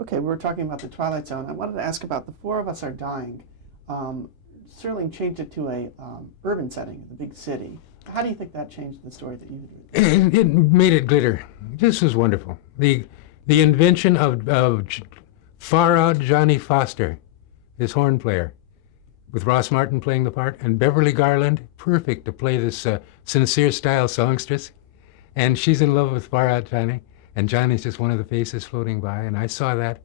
Okay, we were talking about the Twilight Zone. I wanted to ask about The Four of Us Are Dying. Um, Serling changed it to a urban setting, the big city. How do you think that changed the story that you had written? It made it glitter. This was wonderful. The invention of far out Johnny Foster, this horn player, with Ross Martin playing the part, and Beverly Garland, perfect to play this sincere style songstress. And she's in love with far out Johnny, and Johnny's just one of the faces floating by. And I saw that,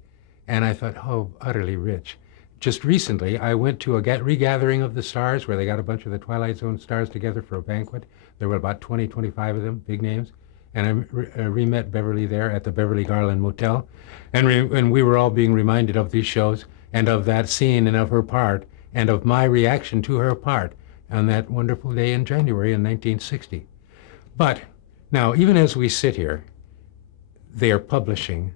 and I thought, oh, utterly rich. Just recently, I went to a regathering of the stars where they got a bunch of the Twilight Zone stars together for a banquet. There were about 20, 25 of them, big names. And I re-met Beverly there at the Beverly Garland Motel. And we were all being reminded of these shows and of that scene and of her part and of my reaction to her part on that wonderful day in January in 1960. But now, even as we sit here, they are publishing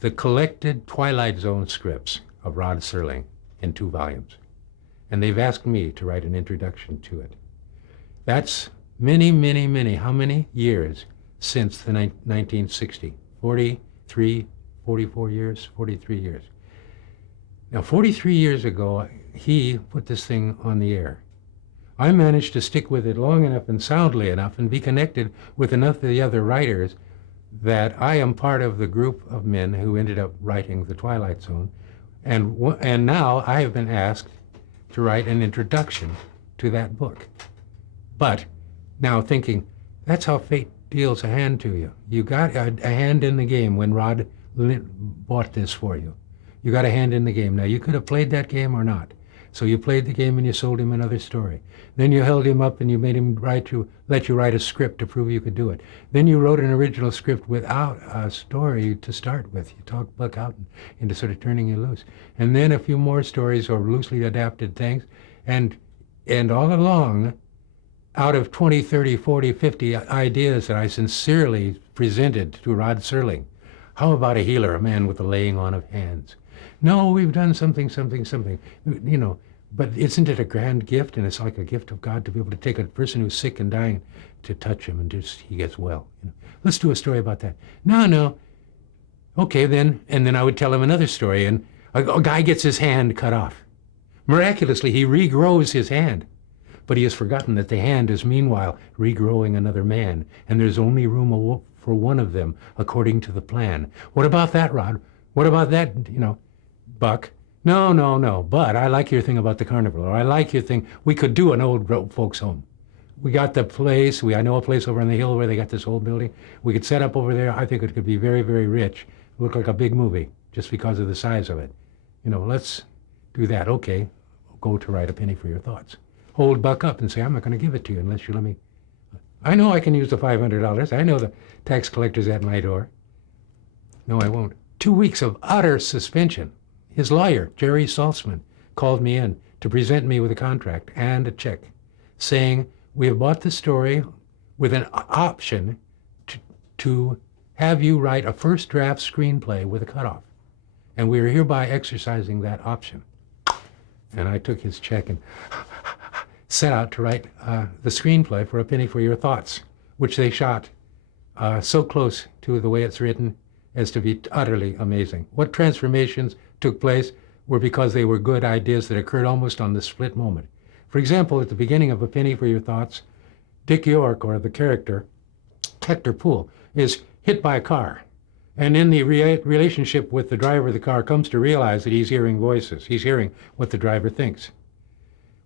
the collected Twilight Zone scripts of Rod Serling in 2 volumes. And they've asked me to write an introduction to it. That's many, many, many, how many years since the 1960? 43, 44 years, 43 years. Now, 43 years ago, he put this thing on the air. I managed to stick with it long enough and soundly enough and be connected with enough of the other writers that I am part of the group of men who ended up writing The Twilight Zone. And now I have been asked to write an introduction to that book. But now thinking, that's how fate deals a hand to you. You got a hand in the game when Rod bought this for you. You got a hand in the game. Now, you could have played that game or not. So you played the game and you sold him another story. Then you held him up and you made him let you write a script to prove you could do it. Then you wrote an original script without a story to start with. You talked Buck out into sort of turning you loose. And then a few more stories or loosely adapted things. And all along, out of 20, 30, 40, 50 ideas that I sincerely presented to Rod Serling, how about a healer, a man with the laying on of hands? No, we've done something, you know, but isn't it a grand gift? And it's like a gift of God to be able to take a person who's sick and dying to touch him and just, he gets well. You know, let's do a story about that. No. Okay, then, and then I would tell him another story, and a guy gets his hand cut off. Miraculously, he regrows his hand. But he has forgotten that the hand is meanwhile regrowing another man, and there's only room for one of them, according to the plan. What about that, Rod? What about that, you know, Buck? No. But I like your thing about the carnival, or I like your thing. We could do an old folks home. We got the place. I know a place over on the hill where they got this old building. We could set up over there. I think it could be very, very rich. Look like a big movie just because of the size of it. You know, let's do that. Okay, go to write a penny for your thoughts. Hold Buck up and say, I'm not going to give it to you unless you let me. I know I can use the $500. I know the tax collector's at my door. No, I won't. 2 weeks of utter suspension. His lawyer, Jerry Saltzman, called me in to present me with a contract and a check saying, we have bought the story with an option to have you write a first draft screenplay with a cutoff. And we are hereby exercising that option. And I took his check and set out to write the screenplay for A Penny for Your Thoughts, which they shot so close to the way it's written as to be utterly amazing. What transformations took place were because they were good ideas that occurred almost on the split moment. For example, at the beginning of A Penny for Your Thoughts, Dick York, or the character, Hector Poole, is hit by a car. And in the relationship with the driver of the car comes to realize that he's hearing voices. He's hearing what the driver thinks.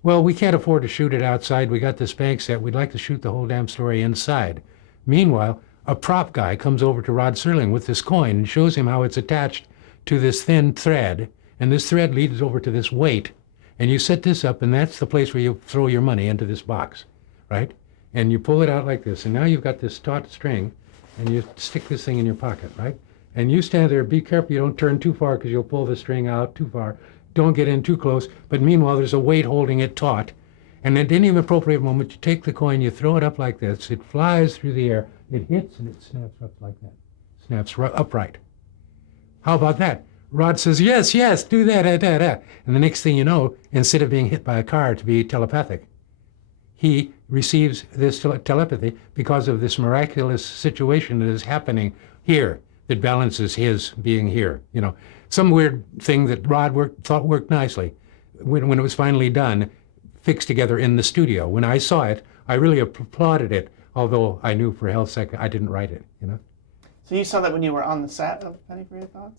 Well, we can't afford to shoot it outside. We got this bank set. We'd like to shoot the whole damn story inside. Meanwhile, a prop guy comes over to Rod Serling with this coin and shows him how it's attached to this thin thread. And this thread leads over to this weight. And you set this up, and that's the place where you throw your money into this box, right? And you pull it out like this. And now you've got this taut string, and you stick this thing in your pocket, right? And you stand there. Be careful you don't turn too far because you'll pull the string out too far. Don't get in too close. But meanwhile, there's a weight holding it taut. And at any appropriate moment, you take the coin, you throw it up like this. It flies through the air. It hits, and it snaps up like that. Snaps upright. How about that? Rod says, yes, do that. And the next thing you know, instead of being hit by a car to be telepathic, he receives this telepathy because of this miraculous situation that is happening here. that balances his being here. You know, some weird thing that thought worked nicely when it was finally done, fixed together in the studio. When I saw it, I really applauded it, although I knew for hell's sake I didn't write it, you know. So you saw that when you were on the set of Penny for Your Thoughts?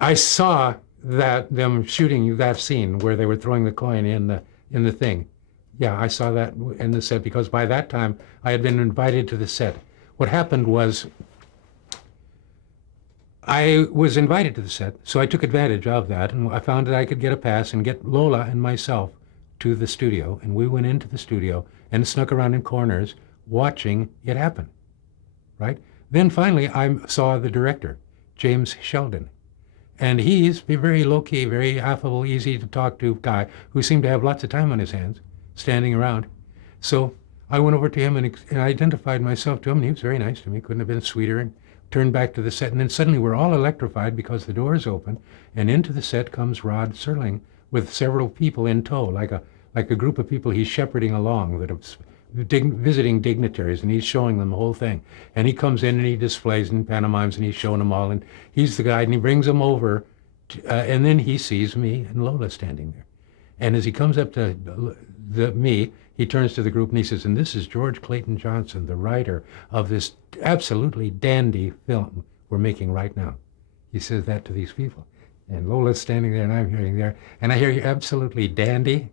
I saw them shooting that scene where they were throwing the coin in the thing. Yeah, I saw that in the set because by that time I had been invited to the set. What happened was I was invited to the set, so I took advantage of that, and I found that I could get a pass and get Lola and myself to the studio, and we went into the studio and snuck around in corners watching it happen, right? Then finally I saw the director, James Sheldon, and he's a very low-key, very affable, easy to talk to guy who seemed to have lots of time on his hands, standing around. So I went over to him and identified myself to him, and he was very nice to me, couldn't have been sweeter, and turned back to the set, and then suddenly we're all electrified because the doors open, and into the set comes Rod Serling with several people in tow, like a group of people he's shepherding along that are visiting dignitaries, and he's showing them the whole thing. And he comes in and he displays and pantomimes, and he's showing them all, and he's the guide, and he brings them over, and then he sees me and Lola standing there. And as he comes up to me, he turns to the group and he says, and this is George Clayton Johnson, the writer of this absolutely dandy film we're making right now. He says that to these people. And Lola's standing there and I'm hearing there. And I hear you absolutely dandy.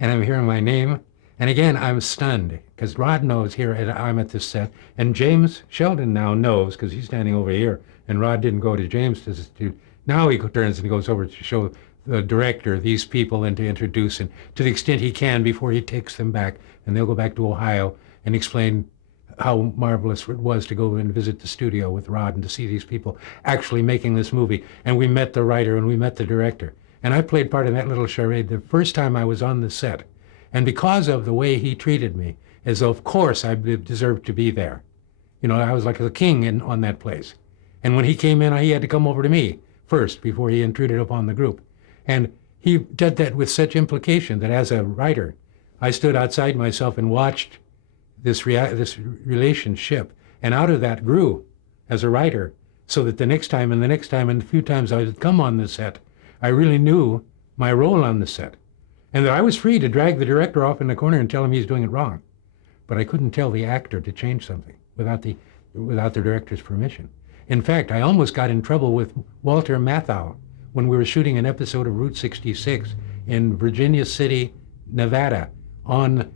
And I'm hearing my name. And again, I'm stunned because Rod knows here I'm at this set. And James Sheldon now knows because he's standing over here. And Rod didn't go to James to now he turns and he goes over to show the director these people and to introduce and to the extent he can before he takes them back, and they'll go back to Ohio and explain how marvelous it was to go and visit the studio with Rod and to see these people actually making this movie. And we met the writer and we met the director, and I played part in that little charade the first time I was on the set. And because of the way he treated me, as though of course I deserved to be there, you know, I was like a king on that place. And when he came in, he had to come over to me first before he intruded upon the group. And he did that with such implication that as a writer, I stood outside myself and watched this relationship. And out of that grew as a writer, so that the next time and the few times I would come on the set, I really knew my role on the set. And that I was free to drag the director off in the corner and tell him he's doing it wrong. But I couldn't tell the actor to change something without the director's permission. In fact, I almost got in trouble with Walter Matthau when we were shooting an episode of Route 66 in Virginia City, Nevada, on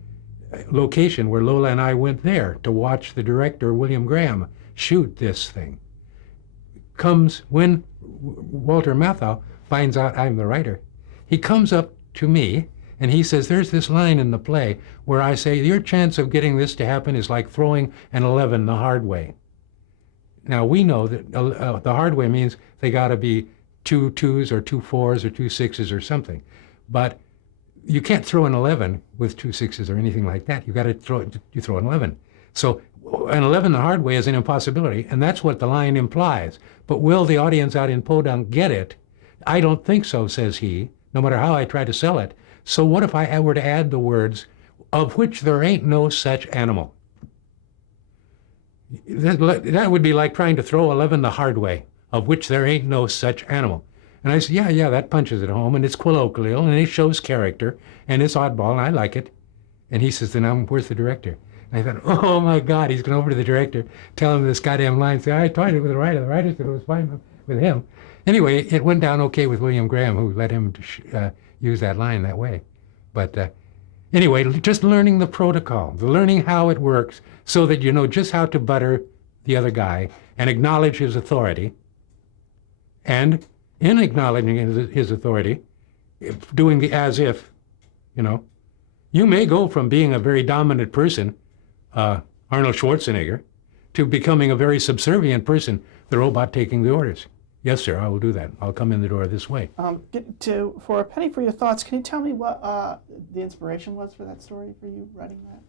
location where Lola and I went there to watch the director, William Graham, shoot this thing. Comes when Walter Matthau finds out I'm the writer. He comes up to me and he says, there's this line in the play where I say, your chance of getting this to happen is like throwing an 11 the hard way. Now we know that the hard way means they gotta be 2 2s or 2 4s or 2 6s or something. But you can't throw an 11 with 2 6s or anything like that. You throw an 11. So an 11 the hard way is an impossibility, and that's what the line implies. But will the audience out in Podunk get it? I don't think so, says he, no matter how I try to sell it. So what if I were to add the words, of which there ain't no such animal? That would be like trying to throw 11 the hard way, of which there ain't no such animal. And I said, yeah, that punches it home, and it's colloquial, and it shows character, and it's oddball, and I like it. And he says, then where's the director? And I thought, oh my God, he's going over to the director, tell him this goddamn line, say, I tried it with the writer. The writer said it was fine with him. Anyway, it went down okay with William Graham, who let him use that line that way. But anyway, just learning the protocol, learning how it works, so that you know just how to butter the other guy and acknowledge his authority. And in acknowledging his authority, doing the as if, you know, you may go from being a very dominant person, Arnold Schwarzenegger, to becoming a very subservient person, the robot taking the orders. Yes, sir, I will do that. I'll come in the door this way. For a penny for your thoughts, can you tell me what the inspiration was for that story, for you writing that?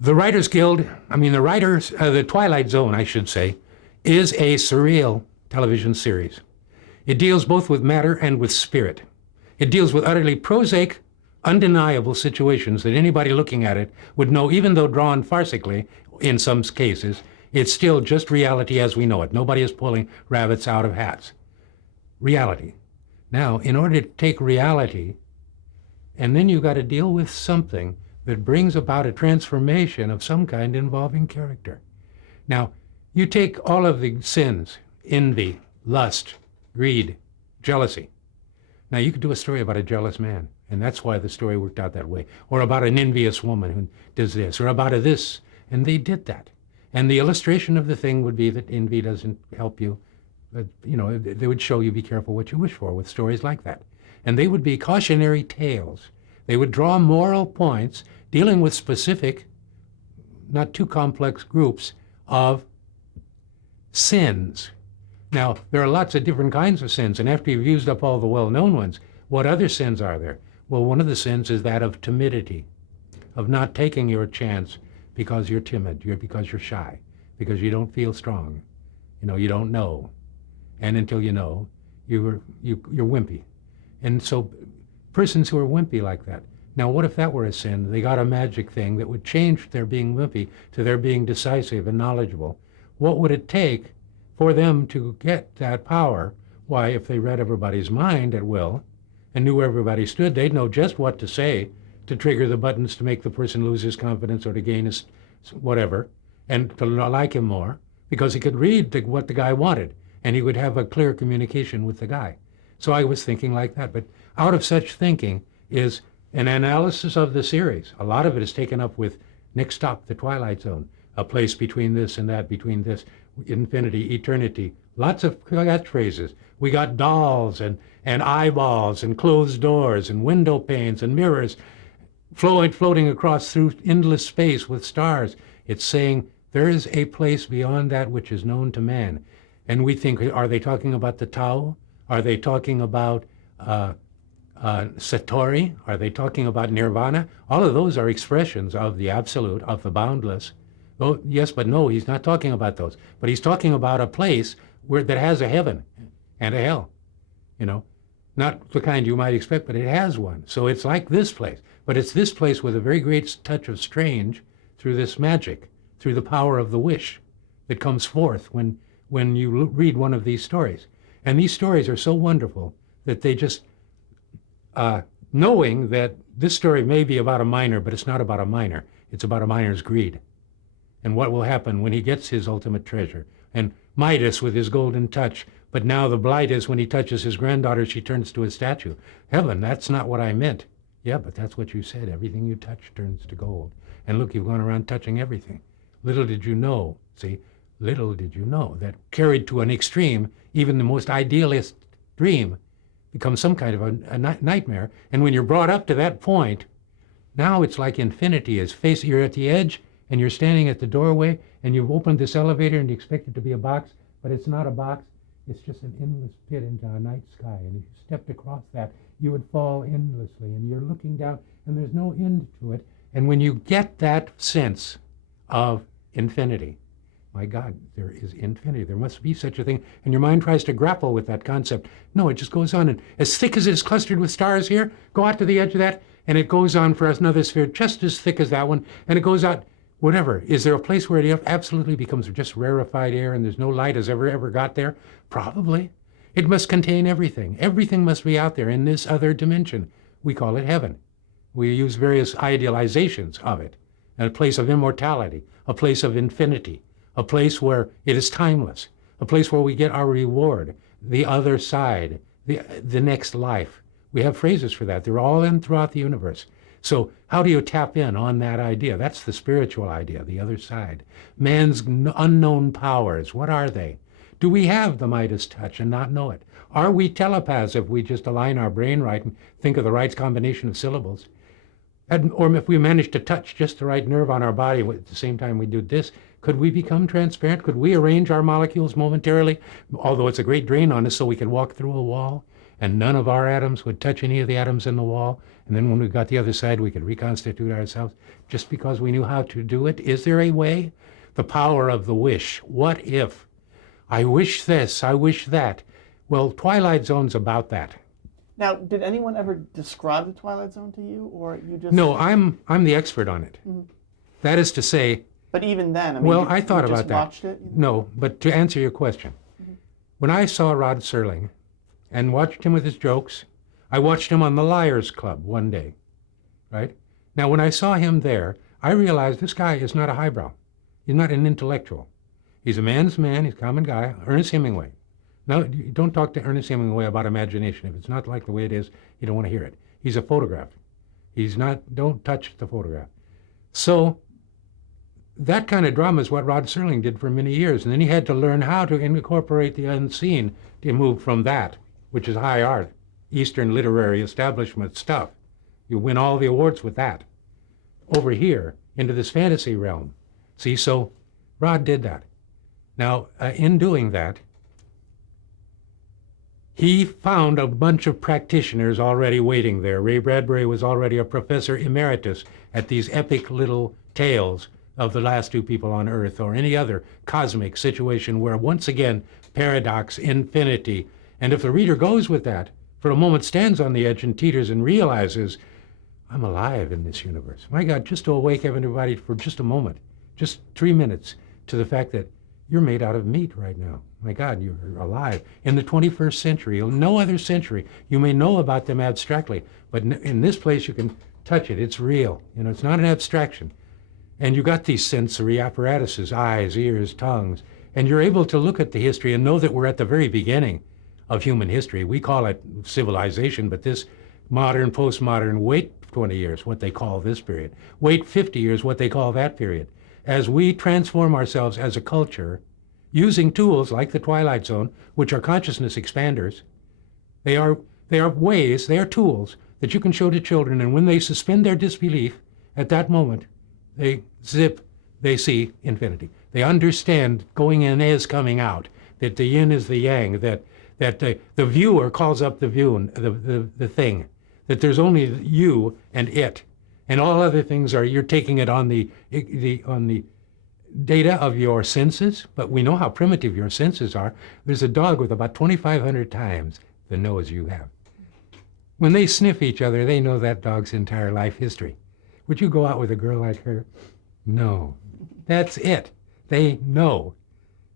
The Writers Guild, the Twilight Zone, I should say, is a surreal television series. It deals both with matter and with spirit. It deals with utterly prosaic, undeniable situations that anybody looking at it would know, even though drawn farcically in some cases, it's still just reality as we know it. Nobody is pulling rabbits out of hats. Reality. Now, in order to take reality, and then you've got to deal with something that brings about a transformation of some kind involving character. Now, you take all of the sins, envy, lust, greed, jealousy. Now, you could do a story about a jealous man, and that's why the story worked out that way. Or about an envious woman who does this, or about a this, and they did that. And the illustration of the thing would be that envy doesn't help you. They would show you be careful what you wish for with stories like that. And they would be cautionary tales. They would draw moral points dealing with specific, not too complex groups of sins. Now, there are lots of different kinds of sins, and after you've used up all the well-known ones, what other sins are there? Well, one of the sins is that of timidity, of not taking your chance because you're timid, because you're shy, because you don't feel strong. You don't know. And until you know, you're wimpy. And so persons who are wimpy like that. Now, what if that were a sin? They got a magic thing that would change their being wimpy to their being decisive and knowledgeable. What would it take for them to get that power? Why, if they read everybody's mind at will and knew where everybody stood, they'd know just what to say to trigger the buttons to make the person lose his confidence or to gain his whatever, and to like him more, because he could read what the guy wanted, and he would have a clear communication with the guy. So I was thinking like that. But out of such thinking is an analysis of the series. A lot of it is taken up with Next Stop, The Twilight Zone, a place between this and that, between this, infinity, eternity. Lots of catchphrases. We got dolls and eyeballs and closed doors and window panes and mirrors floating across through endless space with stars. It's saying there is a place beyond that which is known to man. And we think, are they talking about the Tao? Are they talking about Satori? Are they talking about Nirvana? All of those are expressions of the absolute, of the boundless. Oh, yes, but no, he's not talking about those. But he's talking about a place that has a heaven and a hell. Not the kind you might expect, but it has one. So it's like this place. But it's this place with a very great touch of strange through this magic, through the power of the wish that comes forth when you read one of these stories. And these stories are so wonderful that they just, knowing that this story may be about a miner, but it's not about a miner. It's about a miner's greed and what will happen when he gets his ultimate treasure. And Midas with his golden touch, but now the blight is when he touches his granddaughter, she turns to a statue. Heaven, that's not what I meant. Yeah, but that's what you said. Everything you touch turns to gold. And look, you've gone around touching everything. Little did you know, little did you know that carried to an extreme, even the most idealist dream becomes some kind of a nightmare. And when you're brought up to that point, now it's like infinity is you're at the edge and you're standing at the doorway and you've opened this elevator and you expect it to be a box, but it's not a box. It's just an endless pit into a night sky. And if you stepped across that, you would fall endlessly. And you're looking down and there's no end to it. And when you get that sense of infinity, my God, there is infinity. There must be such a thing. And your mind tries to grapple with that concept. No, it just goes on. And as thick as it is clustered with stars here, go out to the edge of that, and it goes on for another sphere just as thick as that one. And it goes out, whatever. Is there a place where it absolutely becomes just rarefied air and there's no light has ever got there? Probably. It must contain everything. Everything must be out there in this other dimension. We call it heaven. We use various idealizations of it. A place of immortality, a place of infinity, a place where it is timeless, a place where we get our reward, the other side, the next life. We have phrases for that. They're all in throughout the universe. So how do you tap in on that idea? That's the spiritual idea, the other side. Man's unknown powers, what are they? Do we have the Midas touch and not know it? Are we telepaths if we just align our brain right and think of the right combination of syllables? Or if we manage to touch just the right nerve on our body at the same time we do this, could we become transparent? Could we arrange our molecules momentarily? Although it's a great drain on us so we could walk through a wall and none of our atoms would touch any of the atoms in the wall. And then when we got the other side, we could reconstitute ourselves just because we knew how to do it. Is there a way? The power of the wish. What if? I wish this, I wish that. Well, Twilight Zone's about that. Now, did anyone ever describe the Twilight Zone to you, or you just? No, I'm the expert on it. Mhm. That is to say, But even then, I mean, well, I thought you about just that. watched it. No, but to answer your question, when I saw Rod Serling and watched him with his jokes, I watched him on the Liars Club one day, right? Now, when I saw him there, I realized this guy is not a highbrow. He's not an intellectual. He's a man's man. He's a common guy. Ernest Hemingway. Now, you don't talk to Ernest Hemingway about imagination. If it's not like the way it is, you don't want to hear it. He's a photograph. He's not, don't touch the photograph. So that kind of drama is what Rod Serling did for many years. And then he had to learn how to incorporate the unseen to move from that, which is high art, Eastern literary establishment stuff. You win all the awards with that. Over here, into this fantasy realm. See, so Rod did that. Now, in doing that, he found a bunch of practitioners already waiting there. Ray Bradbury was already a professor emeritus at these epic little tales of the last two people on Earth, or any other cosmic situation where, once again, paradox, infinity. And if the reader goes with that, for a moment stands on the edge and teeters and realizes, I'm alive in this universe. My God, just to awake everybody for just a moment, just 3 minutes, to the fact that you're made out of meat right now. My God, you're alive. In the 21st century, no other century, you may know about them abstractly, but in this place you can touch it. It's real. You know, it's not an abstraction. And you got these sensory apparatuses, eyes, ears, tongues, and you're able to look at the history and know that we're at the very beginning of human history. We call it civilization, but this modern, postmodern, wait 20 years, what they call this period. Wait 50 years, what they call that period. As we transform ourselves as a culture, using tools like the Twilight Zone, which are consciousness expanders, they are ways, they are tools that you can show to children, and when they suspend their disbelief, at that moment, they see infinity. They understand going in is coming out, that the yin is the yang, that the viewer calls up the view, the thing, that there's only you and it, and all other things are, you're taking it on the data of your senses, but we know how primitive your senses are. There's a dog with about 2,500 times the nose you have. When they sniff each other, they know that dog's entire life history. Would you go out with a girl like her? No. That's it. They know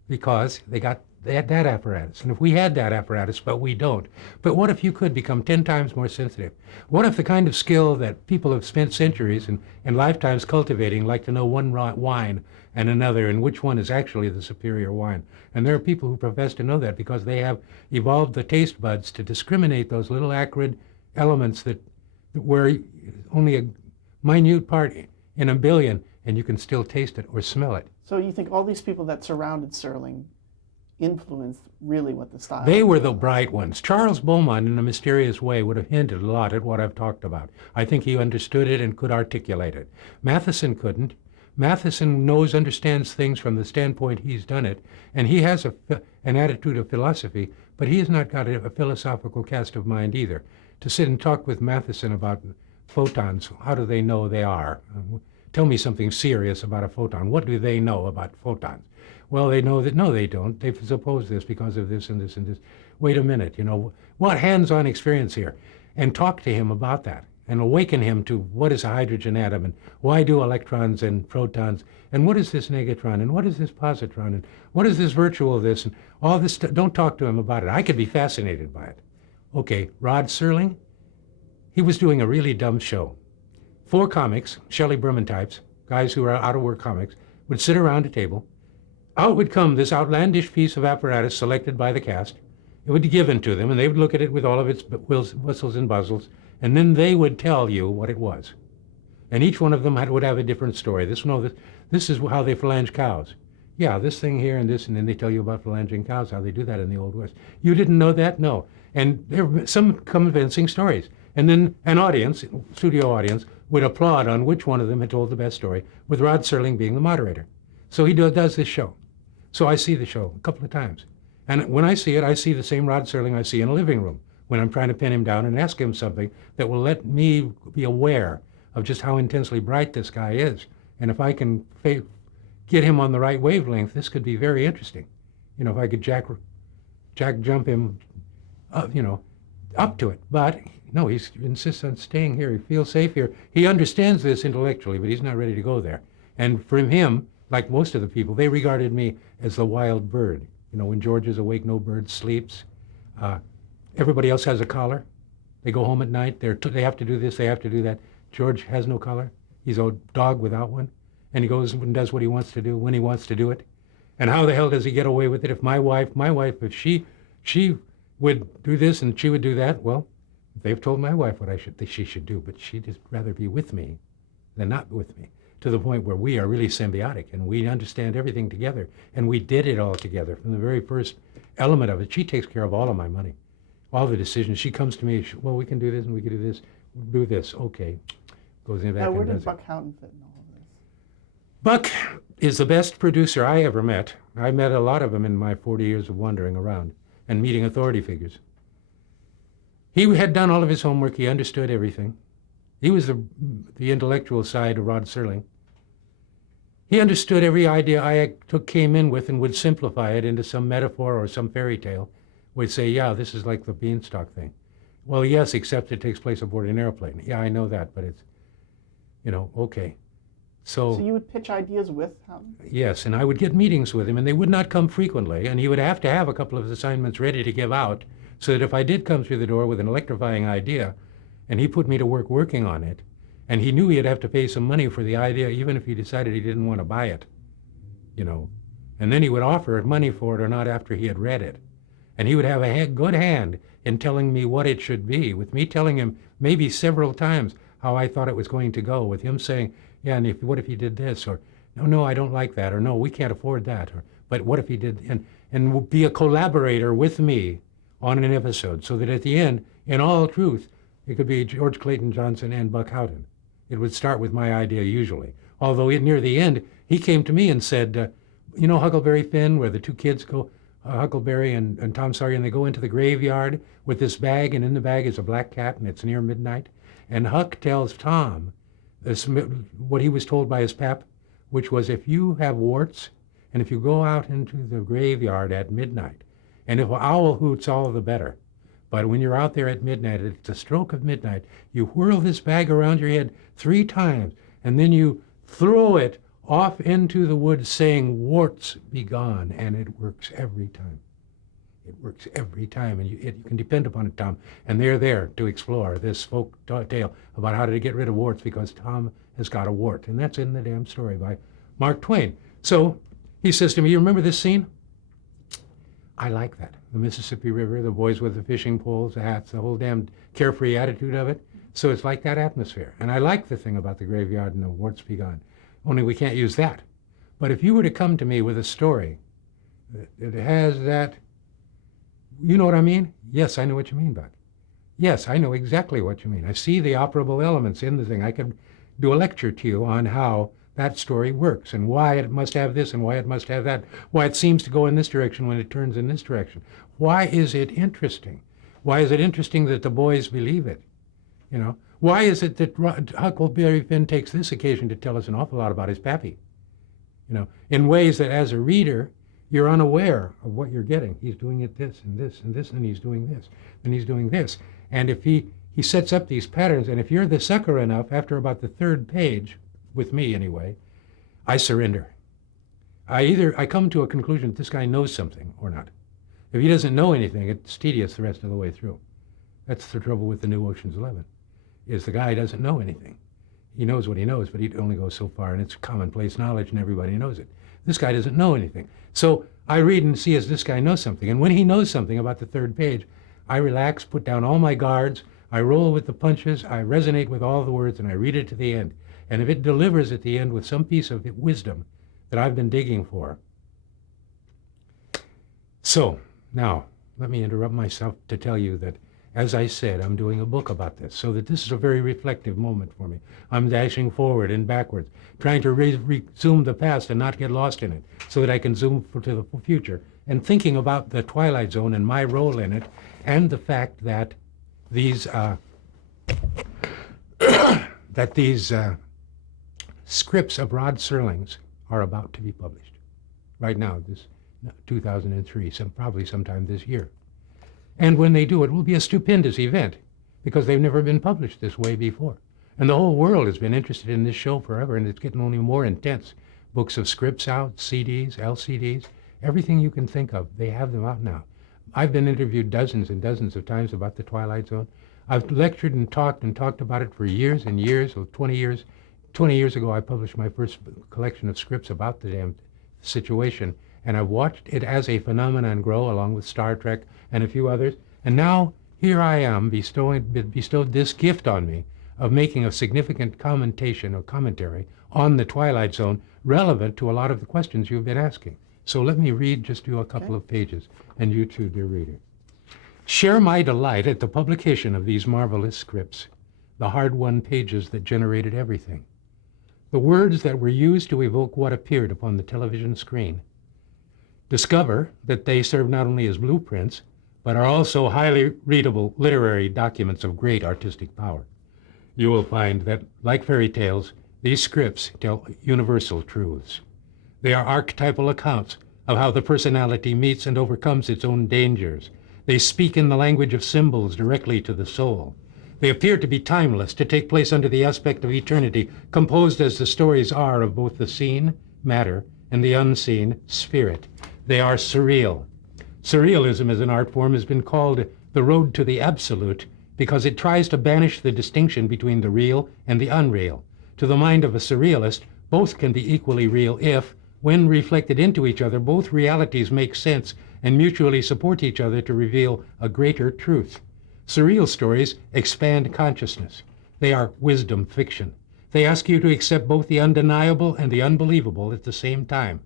because they had that apparatus. And if we had that apparatus, but we don't. But what if you could become 10 times more sensitive? What if the kind of skill that people have spent centuries and lifetimes cultivating, like to know one wine and another, and which one is actually the superior wine? And there are people who profess to know that because they have evolved the taste buds to discriminate those little acrid elements that where only a minute part in a billion, and you can still taste it or smell it. So you think all these people that surrounded Serling influenced really what the style They was? were the bright ones. Charles Beaumont, in a mysterious way, would have hinted a lot at what I've talked about. I think he understood it and could articulate it. Matheson couldn't. Matheson understands things from the standpoint he's done it, and he has an attitude of philosophy, but he has not got a philosophical cast of mind either. To sit and talk with Matheson about photons, how do they know they are? Tell me something serious about a photon. What do they know about photons? Well, they know that, no, they don't. They suppose this because of this and this and this. Wait a minute, what hands-on experience here? And talk to him about that and awaken him to what is a hydrogen atom and why do electrons and protons and what is this negatron and what is this positron and what is this virtual this and all this stuff. Don't talk to him about it. I could be fascinated by it. Okay, Rod Serling, he was doing a really dumb show. 4 comics, Shelley Berman types, guys who are out of work comics, would sit around a table. Out would come this outlandish piece of apparatus selected by the cast. It would be given to them, and they would look at it with all of its whistles and buzzles, and then they would tell you what it was. And each one of them would have a different story. This is how they phalange cows. Yeah, this thing here and this, and then they tell you about phalanging cows, how they do that in the Old West. You didn't know that? No. And there were some convincing stories. And then an audience, studio audience, would applaud on which one of them had told the best story, with Rod Serling being the moderator. So he does this show. So I see the show a couple of times. And when I see it, I see the same Rod Serling I see in a living room when I'm trying to pin him down and ask him something that will let me be aware of just how intensely bright this guy is. And if I can get him on the right wavelength, this could be very interesting. If I could jack jump him, up to it. But no, he insists on staying here. He feels safe here. He understands this intellectually, but he's not ready to go there. And from him, like most of the people, they regarded me as the wild bird. You know, when George is awake, no bird sleeps. Everybody else has a collar. They go home at night. They have to do this. They have to do that. George has no collar. He's a dog without one. And he goes and does what he wants to do when he wants to do it. And how the hell does he get away with it? If my wife, if she would do this and she would do that, well, they've told my wife what she should do, but she'd just rather be with me than not with me, to the point where we are really symbiotic and we understand everything together. And we did it all together from the very first element of it. She takes care of all of my money, all the decisions. She comes to me, well, we can do this and we can do this, do this. Okay. Goes in back Now, where and did does Buck Houghton fit in all of this? Buck is the best producer I ever met. I met a lot of them in my 40 years of wandering around and meeting authority figures. He had done all of his homework. He understood everything. He was the intellectual side of Rod Serling. He understood every idea I came in with and would simplify it into some metaphor or some fairy tale. Would say, yeah, this is like the beanstalk thing. Well, yes, except it takes place aboard an airplane. Yeah, I know that, but it's, okay. So you would pitch ideas with Houghton? Yes, and I would get meetings with him, and they would not come frequently, and he would have to have a couple of assignments ready to give out, so that if I did come through the door with an electrifying idea, and he put me to work working on it, and he knew he'd have to pay some money for the idea, even if he decided he didn't want to buy it, and then he would offer money for it or not after he had read it. And he would have a good hand in telling me what it should be, with me telling him maybe several times how I thought it was going to go, with him saying, yeah, and what if he did this? Or, no, I don't like that. Or, no, we can't afford that. Or, but what if he did? And be a collaborator with me on an episode, so that at the end, in all truth, it could be George Clayton Johnson and Buck Houghton. It would start with my idea usually. Although near the end, he came to me and said, Huckleberry Finn, where the two kids go, Huckleberry and Tom Sawyer, and they go into the graveyard with this bag, and in the bag is a black cat, and it's near midnight. And Huck tells Tom what he was told by his pap, which was, if you have warts, and if you go out into the graveyard at midnight, and if an owl hoots, all the better. But when you're out there at midnight, at the stroke of midnight, you whirl this bag around your head 3 times, and then you throw it off into the woods saying, warts be gone, and it works every time. It works every time, and you can depend upon it, Tom. And they're there to explore this folk tale about how to get rid of warts, because Tom has got a wart. And that's in the damn story by Mark Twain. So he says to me, you remember this scene? I like that. The Mississippi River, the boys with the fishing poles, the hats, the whole damn carefree attitude of it. So it's like that atmosphere. And I like the thing about the graveyard and the warts be gone. Only we can't use that. But if you were to come to me with a story that has that, you know what I mean? Yes, I know what you mean, Buck. Yes, I know exactly what you mean. I see the operable elements in the thing. I could do a lecture to you on how that story works and why it must have this and why it must have that, why it seems to go in this direction when it turns in this direction. Why is it interesting? Why is it interesting that the boys believe it? Why is it that Huckleberry Finn takes this occasion to tell us an awful lot about his pappy? In ways that as a reader, you're unaware of what you're getting. He's doing it this and this and this, and he's doing this, and he's doing this. And if he sets up these patterns, and if you're the sucker enough, after about the 3rd page, with me anyway, I surrender. I come to a conclusion that this guy knows something or not. If he doesn't know anything, it's tedious the rest of the way through. That's the trouble with the new Ocean's 11, is the guy doesn't know anything. He knows what he knows, but he only goes so far, and it's commonplace knowledge, and everybody knows it. This guy doesn't know anything. So I read and see, as this guy knows something. And when he knows something about the 3rd page, I relax, put down all my guards, I roll with the punches, I resonate with all the words, and I read it to the end. And if it delivers at the end with some piece of wisdom that I've been digging for. So, now, let me interrupt myself to tell you that, as I said, I'm doing a book about this, so that this is a very reflective moment for me. I'm dashing forward and backwards, trying to resume the past and not get lost in it, so that I can zoom to the future, and thinking about the Twilight Zone and my role in it, and the fact that these scripts of Rod Serling's are about to be published. Right now, this 2003, probably sometime this year. And when they do, it will be a stupendous event because they've never been published this way before. And the whole world has been interested in this show forever, and it's getting only more intense. Books of scripts out, CDs, LCDs, everything you can think of, they have them out now. I've been interviewed dozens and dozens of times about the Twilight Zone. I've lectured and talked about it for years and years, 20 years. 20 years ago, I published my first collection of scripts about the damn situation, and I've watched it as a phenomenon grow along with Star Trek and a few others. And now, here I am bestowed this gift on me of making a significant commentation or commentary on the Twilight Zone relevant to a lot of the questions you've been asking. So let me read just you a couple of pages, and you too, dear reader. Share my delight at the publication of these marvelous scripts, the hard-won pages that generated everything. The words that were used to evoke what appeared upon the television screen. Discover that they serve not only as blueprints, but are also highly readable literary documents of great artistic power. You will find that, like fairy tales, these scripts tell universal truths. They are archetypal accounts of how the personality meets and overcomes its own dangers. They speak in the language of symbols directly to the soul. They appear to be timeless, to take place under the aspect of eternity, composed as the stories are of both the seen, matter, and the unseen, spirit. They are surreal. Surrealism as an art form has been called the road to the absolute because it tries to banish the distinction between the real and the unreal. To the mind of a surrealist, both can be equally real if, when reflected into each other, both realities make sense and mutually support each other to reveal a greater truth. Surreal stories expand consciousness. They are wisdom fiction. They ask you to accept both the undeniable and the unbelievable at the same time.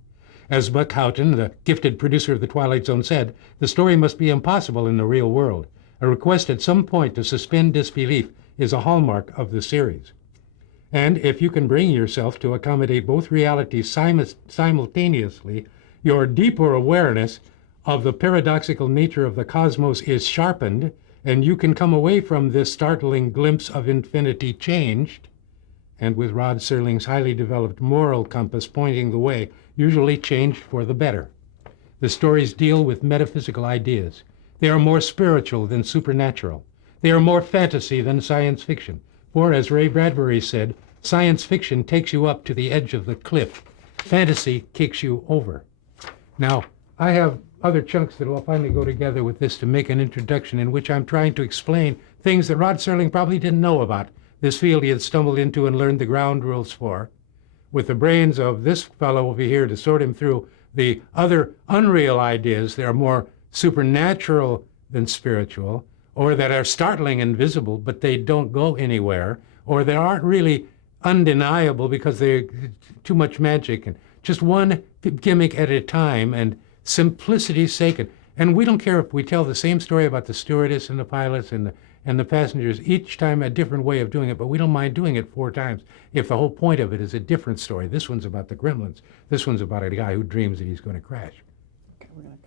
As Buck Houghton, the gifted producer of The Twilight Zone, said, the story must be impossible in the real world. A request at some point to suspend disbelief is a hallmark of the series. And if you can bring yourself to accommodate both realities simultaneously, your deeper awareness of the paradoxical nature of the cosmos is sharpened, and you can come away from this startling glimpse of infinity changed, and with Rod Serling's highly developed moral compass pointing the way, usually changed for the better. The stories deal with metaphysical ideas. They are more spiritual than supernatural. They are more fantasy than science fiction. For, as Ray Bradbury said, science fiction takes you up to the edge of the cliff. Fantasy kicks you over. Now, I have other chunks that will finally go together with this to make an introduction in which I'm trying to explain things that Rod Serling probably didn't know about, this field he had stumbled into and learned the ground rules for, with the brains of this fellow over here to sort him through the other unreal ideas that are more supernatural than spiritual, or that are startling and visible, but they don't go anywhere, or that aren't really undeniable because they're too much magic, and just one gimmick at a time, and simplicity's sake. And we don't care if we tell the same story about the stewardess and the pilots and the passengers, each time a different way of doing it, but we don't mind doing it 4 times if the whole point of it is a different story. This one's about the gremlins. This one's about a guy who dreams that he's going to crash. Okay, we're going to